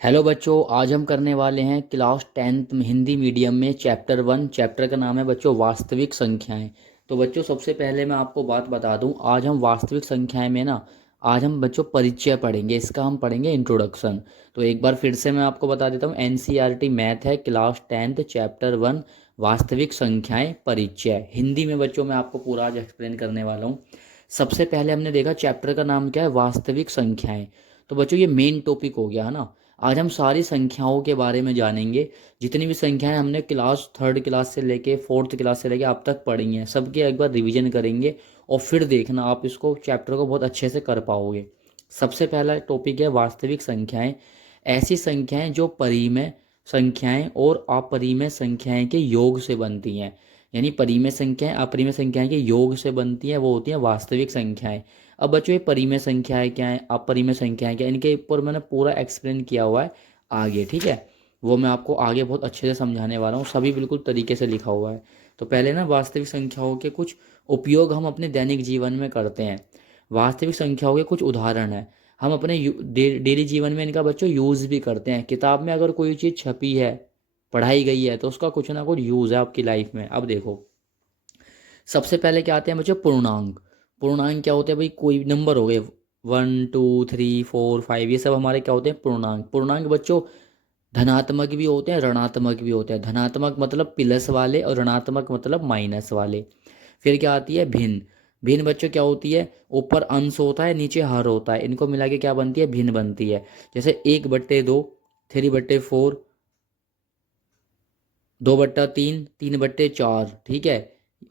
Hello बच्चों, आज हम करने वाले हैं क्लास 10th हिंदी मीडियम में चैप्टर 1। चैप्टर का नाम है बच्चों वास्तविक संख्याएं। तो बच्चों सबसे पहले मैं आपको बात बता दूं, आज हम वास्तविक संख्याएं में ना आज हम बच्चों परिचय पढ़ेंगे। इसका हम पढ़ेंगे इंट्रोडक्शन। तो एक बार फिर से मैं आपको बता देता हूं, एनसीईआरटी मैथ है, क्लास 10th चैप्टर 1 वास्तविक संख्याएं परिचय। हिंदी में बच्चों मैं आपको पूरा आज एक्सप्लेन करने वाला हूँ। सबसे पहले हमने देखा चैप्टर का नाम क्या है, वास्तविक संख्याएं। तो बच्चों ये मेन टॉपिक हो गया है ना। आज हम सारी संख्याओं के बारे में जानेंगे। जितनी भी संख्याएं हमने क्लास 3rd क्लास से लेके 4th क्लास से लेके अब तक पढ़ी हैं, सबके एक बार रिवीजन करेंगे और फिर देखना आप इसको चैप्टर को बहुत अच्छे से कर पाओगे। सबसे पहला टॉपिक है वास्तविक संख्याएं। ऐसी संख्याएं जो परिमेय संख्याएं और अपरिमेय संख्याएं के योग से बनती हैं। यानी परिमेय संख्याएं अपरिमेय संख्याएं के योग से बनती हैं, वो होती हैं वास्तविक संख्याएं। अब बच्चों ये परिमेय संख्याएं क्या है, अपरिमेय संख्याएं क्या है, इनके ऊपर मैंने पूरा एक्सप्लेन किया हुआ है आगे, ठीक है। वो मैं आपको आगे बहुत अच्छे से समझाने वाला हूँ, सभी बिल्कुल तरीके से लिखा हुआ है। तो पहले ना वास्तविक संख्याओं के कुछ उपयोग हम अपने दैनिक जीवन में करते हैं। वास्तविक संख्याओं के कुछ उदाहरण हैं। हम अपने डेली जीवन में इनका बच्चों यूज़ भी करते हैं। किताब में अगर कोई चीज़ छपी है, पढ़ाई गई है, तो उसका कुछ ना कुछ यूज़ है आपकी लाइफ में। अब देखो सबसे पहले क्या आते हैं बच्चों, पूर्णांक। पूर्णांक क्या होते हैं भाई, कोई नंबर हो गए 1 2 3 4 5, ये सब हमारे क्या होते हैं, पूर्णांक। पूर्णांक बच्चों धनात्मक भी होते हैं, ऋणात्मक भी होते हैं। धनात्मक मतलब प्लस वाले और ऋणात्मक मतलब माइनस वाले। फिर क्या आती है भिन्न। भिन्न बच्चों क्या होती है, ऊपर अंश होता है नीचे हर होता है, इनको मिला के क्या बनती है, भिन्न बनती है। जैसे 1/2, 3/4, 2/3, 3/4, ठीक है।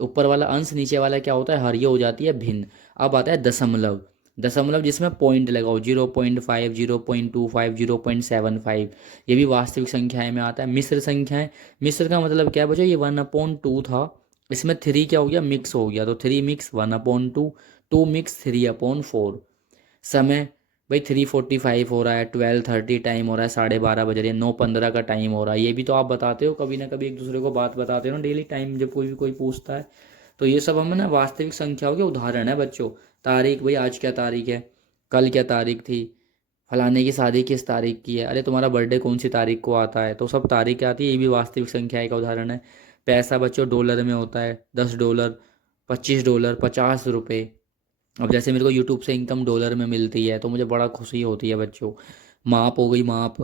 ऊपर वाला अंश नीचे वाला क्या होता है, हर, ये हो जाती है भिन्न। अब आता है दशमलव। दशमलव जिसमें पॉइंट लगाओ, 0.5, 0.25, 0.75, ये भी वास्तविक संख्याएं में आता है। मिश्र संख्याएं। मिश्र का मतलब क्या है बच्चों, ये 1/2 था, इसमें 3 क्या हो गया, मिक्स हो गया, तो 3 मिक्स 1/2, 2 मिक्स 3/4। समय, भाई 3:45 हो रहा है, 12:30 टाइम हो रहा है, 12:30 बज रहे हैं, 9:15 का टाइम हो रहा है। ये भी तो आप बताते हो कभी ना कभी, एक दूसरे को बात बताते हो ना डेली टाइम, जब कोई भी कोई पूछता है। तो ये सब हम ना वास्तविक संख्याओं के उदाहरण है बच्चों। तारीख, भाई आज क्या तारीख है, कल क्या तारीख थी, फलाने की शादी किस तारीख की है, अरे तुम्हारा बर्थडे कौन सी तारीख को आता है, तो सब तारीख आती है, ये भी वास्तविक संख्या का उदाहरण है। पैसा बच्चों डॉलर में होता है, $10, $25, ₹50। अब जैसे मेरे को यूट्यूब से इनकम डॉलर में मिलती है तो मुझे बड़ा खुशी होती है बच्चों। माप हो गई, माप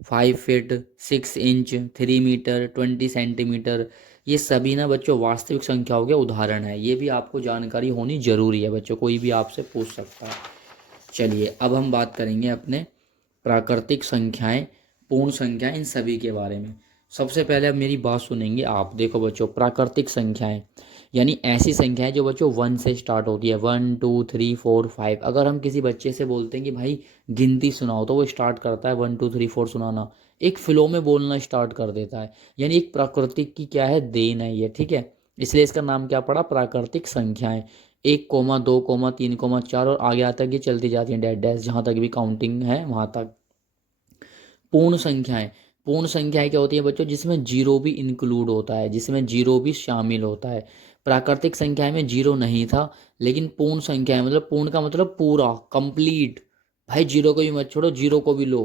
5 फीट 6 इंच, 3 मीटर, 20 सेंटीमीटर, ये सभी ना बच्चों वास्तविक संख्याओं के उदाहरण है। ये भी आपको जानकारी होनी जरूरी है बच्चों, कोई भी आपसे पूछ सकता है। चलिए अब हम बात करेंगे अपने प्राकृतिक संख्याएं, पूर्ण संख्याएं, इन सभी के बारे में। सबसे पहले अब मेरी बात सुनेंगे आप। देखो बच्चों, प्राकृतिक संख्याएं यानी ऐसी संख्याएं जो बच्चों 1 से स्टार्ट होती है, 1 2 3 4 5। अगर हम किसी बच्चे से बोलते हैं कि भाई गिनती सुनाओ, तो वो स्टार्ट करता है 1 2 3 4 सुनाना, एक फ्लो में बोलना स्टार्ट कर देता है। यानी एक प्राकृतिक की क्या है, देन है ये, ठीक है। इसलिए इसका नाम क्या पड़ा, प्राकृतिक संख्याएं। 1 2 3 4 और आगे आता ये चलती जाती हैं, डैश डैश, जहाँ तक भी काउंटिंग है वहाँ तक। पूर्ण संख्याएं। पूर्ण संख्याएं क्या होती है बच्चों, जिसमें जीरो भी इंक्लूड होता है, जिसमें जीरो भी शामिल होता है। प्राकृतिक संख्याएं में जीरो नहीं था, लेकिन पूर्ण संख्याएं मतलब पूर्ण का मतलब पूरा, कंप्लीट। भाई जीरो को भी मत छोड़ो, जीरो को भी लो,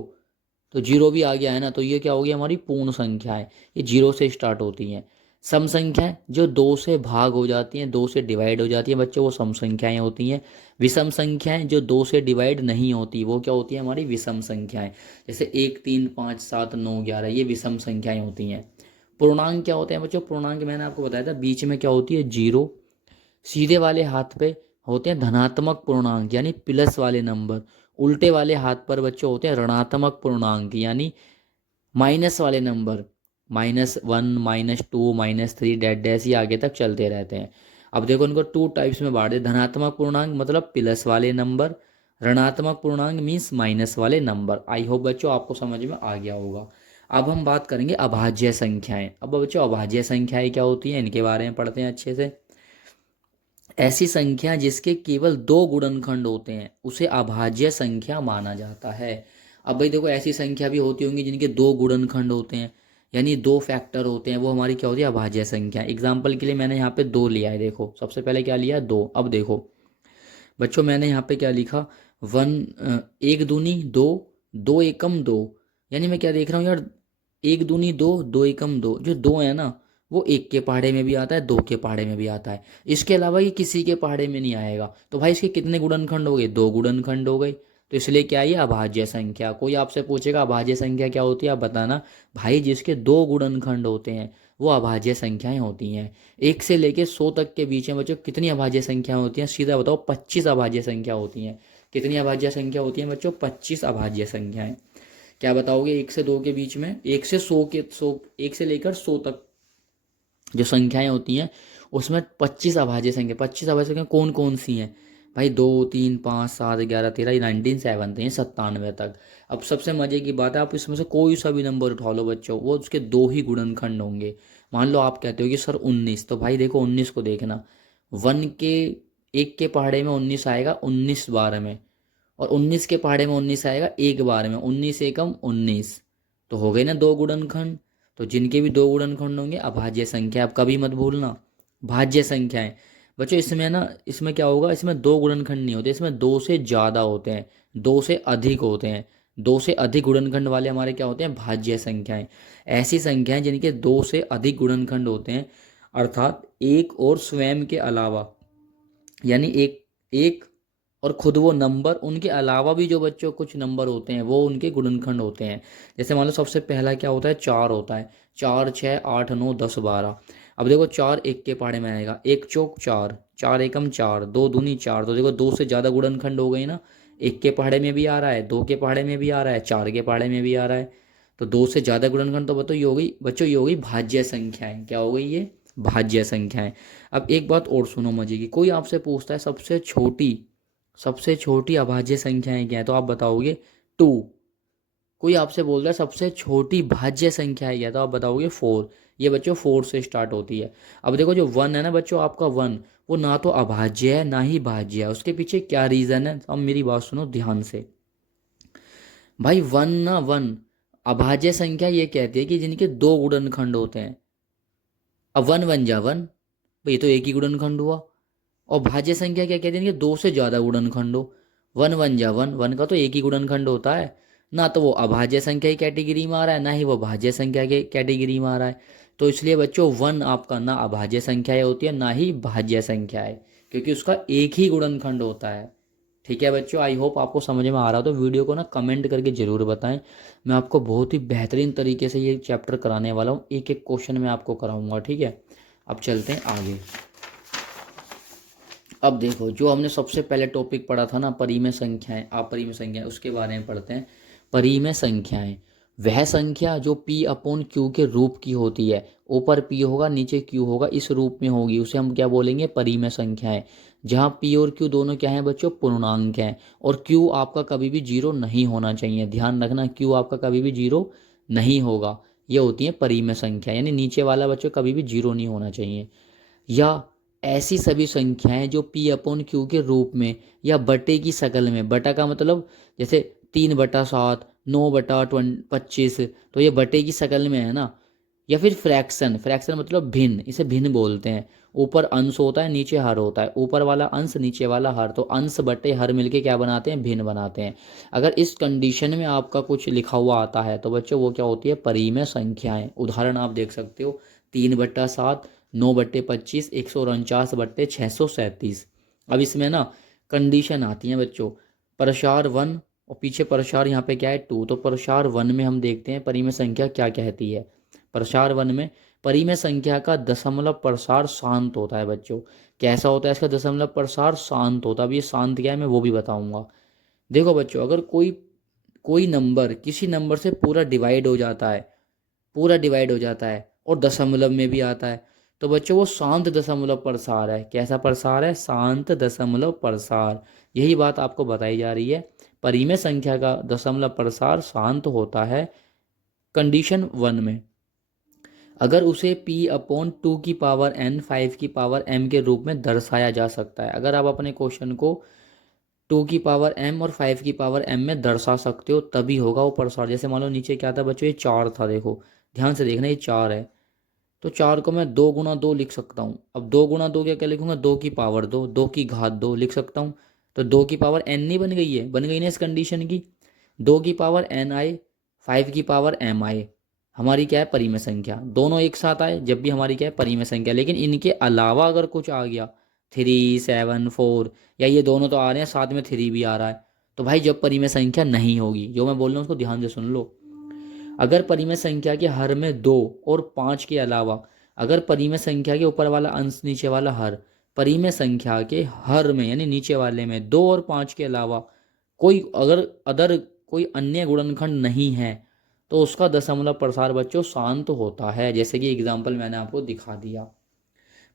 तो जीरो भी आ गया है ना, तो ये क्या होगी हमारी पूर्ण संख्याएं। ये जीरो से स्टार्ट होती हैं। सम संख्याएं जो दो से भाग हो जाती हैं, दो से डिवाइड हो जाती हैं बच्चों, वो सम संख्याएं होती हैं। विषम संख्याएं जो दो से डिवाइड नहीं होती, वो क्या होती है हमारी विषम संख्याएं। जैसे 1 3 5 7 9 11, ये विषम संख्याएं होती हैं। पूर्णांक क्या होते हैं बच्चों, पूर्णांक मैंने आपको बताया था, बीच में क्या होती है, जीरो। सीधे वाले हाथ पे होते हैं धनात्मक पूर्णांक यानी प्लस वाले नंबर। उल्टे वाले हाथ पर बच्चों होते हैं ऋणात्मक पूर्णांक यानी माइनस वाले नंबर। -1, -2, -3, डैट डैश, ये आगे तक चलते रहते हैं। अब देखो इनको 2 टाइप्स में बांट दे। धनात्मक पूर्णांक मतलब प्लस वाले नंबर, ऋणात्मक पूर्णांक मीन्स माइनस वाले नंबर। आई होप बच्चों आपको समझ में आ गया होगा। अब हम बात करेंगे अभाज्य संख्याएं। अब बच्चों अभाज्य संख्याएं क्या होती हैं, इनके बारे में पढ़ते हैं अच्छे से। ऐसी संख्या जिसके केवल दो गुणनखंड होते हैं उसे अभाज्य संख्या माना जाता है। अब भाई देखो ऐसी संख्या भी होती होंगी जिनके दो गुणनखंड होते हैं, यानी दो फैक्टर होते हैं, वो हमारी क्या होती है, अभाज्य संख्या। एग्जाम्पल के लिए मैंने यहाँ पे दो लिया है, देखो सबसे पहले क्या लिया, दो। अब देखो बच्चों मैंने यहाँ पे क्या लिखा, वन, 1 दूनी 2, 2 एकम 2, यानी मैं क्या देख रहा हूँ यार, एक दूनी दो, दो एकम दो, जो दो है ना वो एक के पहाड़े में भी आता है, दो के पहाड़े में भी आता है, इसके अलावा ये किसी के पहाड़े में नहीं आएगा। तो भाई इसके कितने गुणनखंड हो गए, दो गुणनखंड हो गए। तो इसलिए क्या है, ये अभाज्य संख्या। कोई आपसे पूछेगा अभाज्य संख्या क्या होती है, आप बताना। भाई जिसके दो गुणनखंड होते हैं वो अभाज्य संख्याएं होती हैं। 1 से लेके 100 तक के बीच में बच्चों कितनी अभाज्य संख्या होती हैं, सीधा बताओ, 25 अभाज्य संख्या होती हैं। कितनी अभाज्य संख्या होती है बच्चों, 25 अभाज्य संख्याएं। क्या बताओगे, 1 से 2 के बीच में, 1 से लेकर 100 तक जो संख्याएं होती हैं उसमें 25 अभाज्य संख्या, 25 अभाज्य संख्या कौन कौन सी हैं भाई, 2, 3, 5, 7, 11, 13, 19, 7 हैं, 97 तक। अब सबसे मजे की बात है, आप इसमें से कोई सा भी नंबर उठा लो बच्चों, वो उसके दो ही गुणनखंड होंगे। मान लो आप कहते हो कि सर 19, तो भाई देखो 19 को देखना, वन के एक के पहाड़े में 19 आएगा 19 बार में, और 19 के पहाड़े में 19 आएगा एक बार में, 19 एकम 19, तो हो गए ना दो गुणनखंड। तो जिनके भी दो गुणनखंड होंगे अभाज्य संख्या, आप कभी मत भूलना, भाज्य संख्याएं। बच्चों इसमें ना, इसमें क्या होगा, इसमें दो गुणनखंड नहीं होते, इसमें दो से ज़्यादा होते हैं, दो से अधिक होते हैं। दो से अधिक गुणनखंड वाले हमारे क्या होते हैं, भाज्य संख्याएं। ऐसी संख्याएं जिनके दो से अधिक गुणनखंड होते हैं, अर्थात एक और स्वयं के अलावा, यानी एक एक और खुद वो नंबर, उनके अलावा भी जो बच्चों कुछ नंबर होते हैं वो उनके गुणनखंड होते हैं। जैसे मान लो सबसे पहला क्या होता है, 4 होता है, 4, 6, 8, 9, 10, 12। अब देखो 4 एक के पहाड़े में आएगा, एक चौक 4, 4 एकम 4, दो दूनी 4, तो देखो दो से ज़्यादा गुणनखंड हो गई ना। एक के पहाड़े में भी आ रहा है, दो के पहाड़े में भी आ रहा है, चार के पहाड़े में भी आ रहा है। तो दो से ज़्यादा गुणनखंड, तो बताओ ये हो गई बच्चों, ये हो गई भाज्य संख्याएं। क्या हो गई ये, भाज्य संख्याएं। अब एक बात और सुनो मजे की, कोई आपसे पूछता है सबसे छोटी अभाज्य संख्याएं क्या है, तो आप बताओगे 2। कोई आपसे बोल रहा है सबसे छोटी भाज्य संख्या है क्या, तो आप बताओगे 4। ये बच्चों 4 से स्टार्ट होती है। अब देखो जो 1 है ना बच्चों, आपका 1, वो ना तो अभाज्य है ना ही भाज्य है। उसके पीछे क्या रीज़न है, अब मेरी बात सुनो ध्यान से। भाई 1 ना, 1 अभाज्य संख्या ये कहती है कि जिनके दो गुणनखंड होते हैं। अब 1 1 जा 1, भाई तो एक ही गुणनखंड हुआ। और भाज्य संख्या क्या कहते हैं कि दो से ज्यादा गुणनखंड हो। 1 1 जा 1, 1 का तो एक ही गुणनखंड होता है। ना तो वो अभाज्य संख्या की कैटेगरी में आ रहा है, ना ही वो भाज्य संख्या के कैटेगरी में आ रहा है। तो इसलिए बच्चों 1 आपका ना अभाज्य संख्या होती है ना ही भाज्य संख्या है, क्योंकि उसका एक ही गुणनखंड होता है। ठीक है बच्चों, आई होप आपको समझ में आ रहा हो। तो वीडियो को ना कमेंट करके ज़रूर बताएं। मैं आपको बहुत ही बेहतरीन तरीके से ये चैप्टर कराने वाला हूँ, एक एक क्वेश्चन मैं आपको कराऊंगा। ठीक है, अब चलते हैं आगे। अब देखो जो हमने सबसे पहले टॉपिक पढ़ा था ना, परिमेय संख्याएं, अपरिमेय संख्याएं, उसके बारे में पढ़ते हैं। परिमेय संख्याएं वह संख्या जो p अपॉन क्यू के रूप की होती है, ऊपर p होगा नीचे q होगा, इस रूप में होगी, उसे हम क्या बोलेंगे, परिमेय संख्याएं। जहाँ p और q दोनों क्या हैं बच्चों, पूर्णांक हैं, और q आपका कभी भी जीरो नहीं होना चाहिए। ध्यान रखना, q आपका कभी भी जीरो नहीं होगा। ये होती है परिमेय संख्या, यानी नीचे वाला बच्चों कभी भी जीरो नहीं होना चाहिए। या ऐसी सभी संख्याएं जो p अपॉन क्यू के रूप में या बटे की शक्ल में, बटा का मतलब जैसे 3/7, 9/25, तो ये बटे की शक्ल में है ना। या फिर फ्रैक्शन, फ्रैक्शन मतलब भिन्न, इसे भिन्न बोलते हैं। ऊपर अंश होता है नीचे हर होता है, ऊपर वाला अंश नीचे वाला हर, तो अंश बटे हर मिलके क्या बनाते हैं, भिन्न बनाते हैं। अगर इस कंडीशन में आपका कुछ लिखा हुआ आता है तो बच्चों वो क्या होती है, परिमेय संख्याएं। उदाहरण आप देख सकते हो, 3/7, 9/25, 149/637। अब इसमें ना कंडीशन आती है बच्चों, प्रसार 1 और पीछे प्रसार यहाँ पे क्या है 2। तो प्रसार 1 में हम देखते हैं परिमेय संख्या क्या कहती है। प्रसार 1 में परिमेय संख्या का दशमलव प्रसार शांत होता है बच्चों। कैसा होता है इसका दशमलव प्रसार, शांत होता है। अब ये शांत क्या है मैं वो भी बताऊंगा। देखो बच्चों, अगर कोई कोई नंबर किसी नंबर से पूरा डिवाइड हो जाता है, पूरा डिवाइड हो जाता है और दशमलव में भी आता है, तो बच्चों वो शांत दशमलव प्रसार है। कैसा प्रसार है, शांत दशमलव प्रसार। यही बात आपको बताई जा रही है, परिमेय संख्या का दशमलव प्रसार शांत होता है कंडीशन 1 में। अगर उसे p/2 की पावर n, 5 की पावर m के रूप में दर्शाया जा सकता है। अगर आप अपने क्वेश्चन को 2 की पावर m और 5 की पावर m में दर्शा सकते हो तभी होगा वो प्रसार। जैसे मान लो नीचे क्या था बच्चों, ये 4 था, देखो ध्यान से देखना, ये 4 है, तो 4 को मैं 2 × 2 लिख सकता हूँ। अब 2 × 2 क्या क्या लिखूंगा, 2 की पावर 2, 2 की घात 2 लिख सकता हूँ। तो 2 की पावर n नहीं बन गई है, बन गई ना इस कंडीशन की। 2 की पावर n आई, 5 की पावर एम आए, हमारी क्या है परिमेय संख्या, दोनों एक साथ आए जब भी हमारी क्या है परिमेय संख्या। लेकिन इनके अलावा अगर कुछ आ गया 3 7 4, या ये दोनों तो आ रहे हैं साथ में 3 भी आ रहा है, तो भाई जब परिमेय संख्या नहीं होगी, जो मैं बोल रहा हूँ उसको ध्यान से सुन लो। अगर परिमेय संख्या के हर में 2 और 5 के अलावा, अगर परिमेय संख्या के ऊपर वाला अंश नीचे वाला हर, परिमेय संख्या के हर में यानी नीचे वाले में 2 और 5 के अलावा कोई अगर अदर कोई अन्य गुणनखंड नहीं है, तो उसका दशमलव प्रसार बच्चों शांत होता है। जैसे कि एग्जाम्पल मैंने आपको दिखा दिया।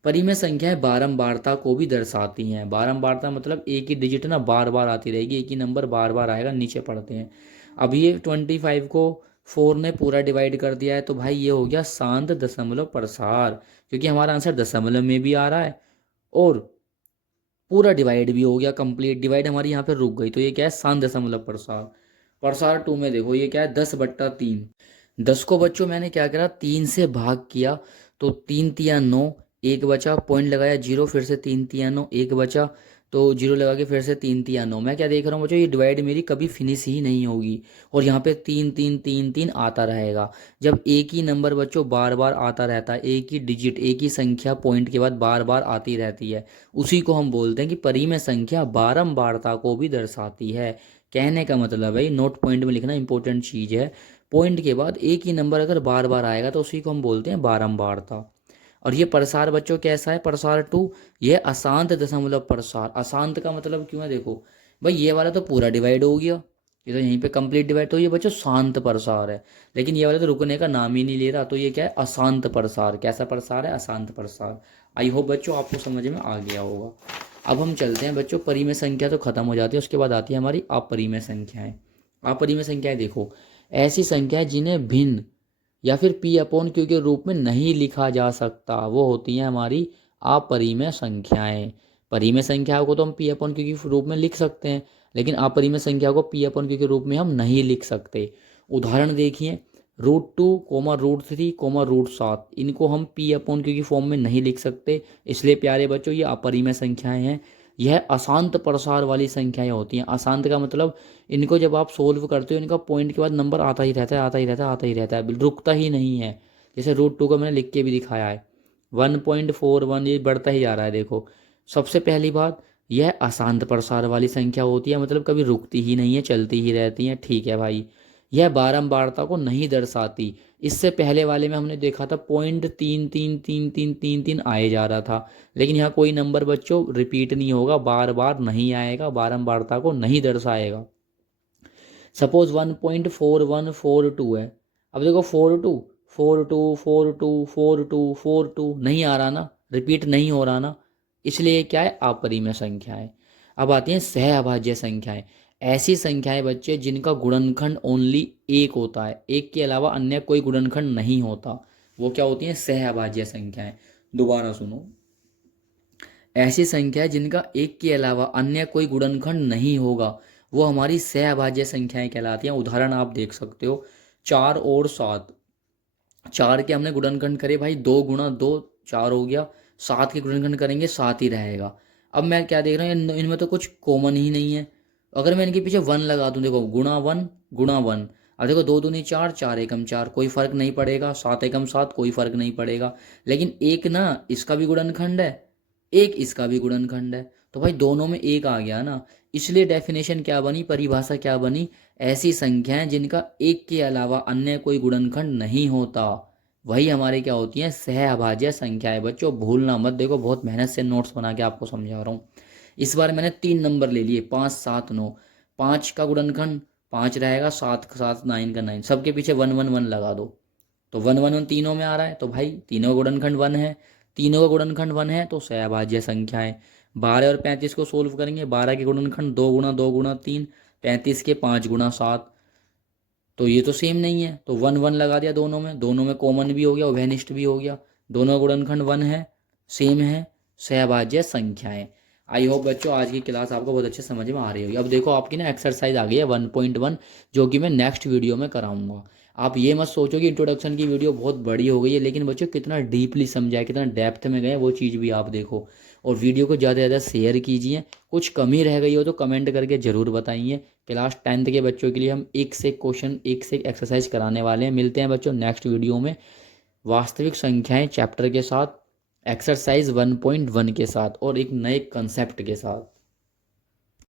परिमेय संख्याएं बारंबारता को भी दर्शाती हैं। बारंबारता मतलब एक ही डिजिट ना बार बार आती रहेगी, एक ही नंबर बार बार आएगा। नीचे पढ़ते हैं। अब ये 25 को 4 ने पूरा डिवाइड कर दिया है, तो भाई ये हो गया शांत दशमलव प्रसार, क्योंकि हमारा आंसर दशमलव में भी आ रहा है और पूरा डिवाइड भी हो गया। कंप्लीट डिवाइड हमारी यहाँ पे रुक गई, तो ये क्या है शांत दशमलव प्रसार। प्रसार 2 में देखो ये क्या है 10/3। 10 को बच्चों मैंने क्या करा 3 से भाग किया, तो 3 तिया 9, एक बचा, पॉइंट लगाया 0, फिर से 3 तिया 9, एक बचा, तो 0 लगा के फिर से 3 तिया 9। मैं क्या देख रहा हूँ बच्चों, ये डिवाइड मेरी कभी फिनिश ही नहीं होगी और यहाँ पे 3 3 3 3 आता रहेगा। जब एक ही नंबर बच्चों बार बार आता रहता है, एक ही डिजिट एक ही संख्या पॉइंट के बाद बार बार आती रहती है, उसी को हम बोलते हैं कि परिमेय संख्या बारंबारता को भी दर्शाती है। कहने का मतलब है, नोट पॉइंट में लिखना इंपॉर्टेंट चीज है, पॉइंट के बाद एक ही नंबर अगर बार बार आएगा तो उसी को हम बोलते हैं बारंबारता। और ये प्रसार बच्चों कैसा है, प्रसार 2, ये अशांत दशमलव प्रसार। अशांत का मतलब क्यों है, देखो भाई ये वाला तो पूरा डिवाइड हो गया, ये तो यहीं पे कंप्लीट डिवाइड, तो ये बच्चों शांत प्रसार है। लेकिन ये वाला तो रुकने का नाम ही नहीं ले रहा, तो ये क्या है अशांत प्रसार। कैसा प्रसार है, अशांत प्रसार। आई होप बच्चों आपको समझ में आ गया होगा। अब हम चलते हैं बच्चों, परिमेय संख्या तो खत्म हो जाती है, उसके बाद आती है हमारी अपरिमेय संख्याएं। अपरिमेय संख्याएं देखो, ऐसी संख्याएं जिन्हें भिन्न या फिर पी अपॉन क्यू के रूप में नहीं लिखा जा सकता, वो होती हैं हमारी अपरिमेय संख्याएं। परिमेय संख्या को तो हम पी अपॉन क्यू के रूप में लिख सकते हैं, लेकिन अपरिमेय संख्या को पी अपॉन क्यू के रूप में हम नहीं लिख सकते। उदाहरण देखिए, √2, √3, √7, इनको हम पी अपॉन क्यू की फॉर्म में नहीं लिख सकते, इसलिए प्यारे बच्चों ये अपरिमेय संख्याएं हैं। यह अशांत प्रसार वाली संख्याएं होती हैं। अशांत का मतलब इनको जब आप सोल्व करते हो, इनका पॉइंट के बाद नंबर आता ही रहता है, आता ही रहता है, आता ही रहता है, रुकता ही नहीं है। जैसे √2 को मैंने लिख के भी दिखाया है 1.41, ये बढ़ता ही जा रहा है। देखो सबसे पहली बात, यह अशांत प्रसार वाली संख्या होती है, मतलब कभी रुकती ही नहीं है, चलती ही रहती है। ठीक है भाई, यह बारंबारता को नहीं दर्शाती। इससे पहले वाले में हमने देखा था पॉइंट 3 3 3 3 3 3 आए जा रहा था, लेकिन यहाँ कोई नंबर बच्चों रिपीट नहीं होगा, बार बार नहीं आएगा, बारंबारता को नहीं दर्शाएगा। सपोज 1.4142 है, अब देखो 42 42 42 42 42 नहीं आ रहा ना, रिपीट नहीं हो रहा ना, इसलिए क्या है अपरिमेय संख्या है। अब आती हैं सहअभाज्य संख्याएं। ऐसी संख्याएं बच्चे जिनका गुणनखंड ओनली एक होता है, एक के अलावा अन्य कोई गुणनखंड नहीं होता, वो क्या होती हैं सहअभाज्य संख्याएं। दोबारा सुनो, ऐसी संख्या जिनका एक के अलावा अन्य कोई गुणनखंड नहीं होगा, वो हमारी सहअभाज्य संख्याएं कहलाती हैं। उदाहरण आप देख सकते हो, 4 और 7। 4 के हमने गुणनखंड करे भाई, 2 गुणा 2 4 हो गया, 7 के गुणनखंड करेंगे 7 ही रहेगा। अब मैं क्या देख रहा हूँ, इनमें तो कुछ कॉमन ही नहीं है। अगर मैं इनके पीछे 1 लगा दूं, देखो गुणा 1 गुणा 1, अब देखो 2 दूनी 4, 4 एकम 4, कोई फर्क नहीं पड़ेगा, 7 एकम 7, कोई फर्क नहीं पड़ेगा। लेकिन एक ना इसका भी गुणनखंड है, एक इसका भी गुणनखंड है, तो भाई दोनों में एक आ गया ना। इसलिए डेफिनेशन क्या बनी, परिभाषा क्या बनी, ऐसी संख्याएं जिनका एक के अलावा अन्य कोई गुणनखंड नहीं होता, वही हमारे क्या होती हैं सहअभाज्य संख्याएं। बच्चों भूलना मत, देखो बहुत मेहनत से नोट्स बना के आपको समझा रहा हूँ। इस बार मैंने 3 नंबर ले लिए, 5 7 9। 5 का गुणनखंड 5 रहेगा, 7 का 7, 9 का 9, सबके पीछे 1 1 1 लगा दो, तो 1 1 1 तीनों में आ रहा है, तो भाई तीनों का गुणनखंड 1 है, तीनों का गुणनखंड 1 है, तो सहअभाज्य संख्या है। 12 और 35 को सोल्व करेंगे, 12 के गुणनखंड 2 गुणा 2 गुणा 3, 35 के 5 गुणा 7, तो ये तो सेम नहीं है, तो 1 1 लगा दिया दोनों में, दोनों में कॉमन भी हो गया, उभयनिष्ठ भी हो गया, दोनों का गुणनखंड 1 है, सेम है, सहअभाज्य संख्याएं। आई होप बच्चों आज की क्लास आपको बहुत अच्छे समझ में आ रही होगी। अब देखो आपकी ना एक्सरसाइज आ गई है 1.1, जो कि मैं नेक्स्ट वीडियो में कराऊंगा। आप ये मत सोचो कि इंट्रोडक्शन की वीडियो बहुत बड़ी हो गई है, लेकिन बच्चों कितना डीपली समझा है, कितना डेप्थ में गए, वो चीज़ भी आप देखो। और वीडियो को ज़्यादा से ज़्यादा शेयर कीजिए। कुछ कमी रह गई हो तो कमेंट करके ज़रूर बताइए। क्लास 10th के बच्चों के लिए हम एक से एक क्वेश्चन, एक से एक एक्सरसाइज कराने वाले हैं। मिलते हैं बच्चों नेक्स्ट वीडियो में वास्तविक संख्याएं चैप्टर के साथ, एक्सरसाइज 1.1 के साथ और एक नए कंसेप्ट के साथ।